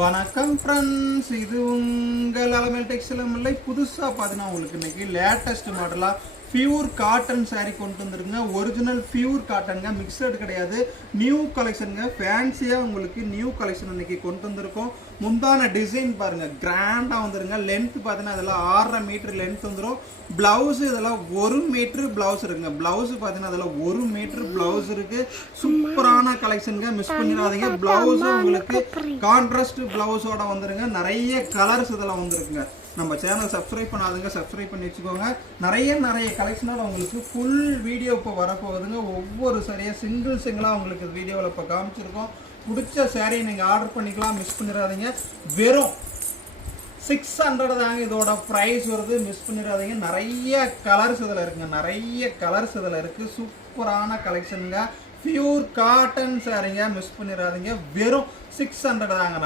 வணக்கம் ஃப்ரெண்ட்ஸ், இது உங்கள் அலமேல் டெக்ஸ்டைல். புதுசாக பார்த்தீங்கன்னா உங்களுக்கு இன்னைக்கு லேட்டஸ்ட் மாடலாக பியூர் காட்டன் சாரீ கொண்டு வந்துருங்க. ஒரிஜினல் பியூர் காட்டனுங்க, மிக்சடு கிடையாது. நியூ கலெக்ஷனுங்க, ஃபேன்சியாக உங்களுக்கு நியூ கலெக்ஷன் இன்னைக்கு கொண்டு வந்திருக்கோம். முந்தான டிசைன் பாருங்க, கிராண்டாக வந்துருங்க. லென்த் பார்த்தீங்கன்னா இதெல்லாம் 6.5 மீட்டர் லென்த் வந்துடும். பிளவுஸ் இதெல்லாம் 1 மீட்டர் பிளவுஸ் இருக்குங்க. பிளவுஸ் பார்த்தீங்கன்னா அதெல்லாம் 1 மீட்டர் பிளவுஸ் இருக்கு. சூப்பரான கலெக்ஷனுங்க, மிஸ் பண்ணிடாதீங்க. பிளவுஸ் உங்களுக்கு கான்ட்ராஸ்ட் பிளவுஸோட வந்துருங்க. நிறைய கலர்ஸ் இதெல்லாம் வந்துருக்குங்க. நம்ம சேனல் சப்ஸ்கிரைப் பண்ணாதுங்க, சப்ஸ்கிரைப் பண்ணி வச்சுக்கோங்க. நிறைய கலெக்ஷனோட உங்களுக்கு ஃபுல் வீடியோ இப்போ வரப்போகுதுங்க. ஒவ்வொரு சரியாக சிங்கிளாக உங்களுக்கு வீடியோவில் இப்போ காமிச்சிருக்கோம். பிடிச்ச சேரீ நீங்கள் ஆர்டர் பண்ணிக்கலாம், மிஸ் பண்ணிடாதீங்க. வெறும் 600 தாங்க இதோட ப்ரைஸ் வருது, மிஸ் பண்ணிடாதீங்க. நிறைய கலர்ஸ் இதில் இருக்குங்க, நிறைய கலர்ஸ் இதில் இருக்குது. சூப்பரான கலெக்ஷனுங்க, பியூர் காட்டன் சாரீங்க, மிஸ் பண்ணிடாதீங்க. வெறும் 600 தாங்க.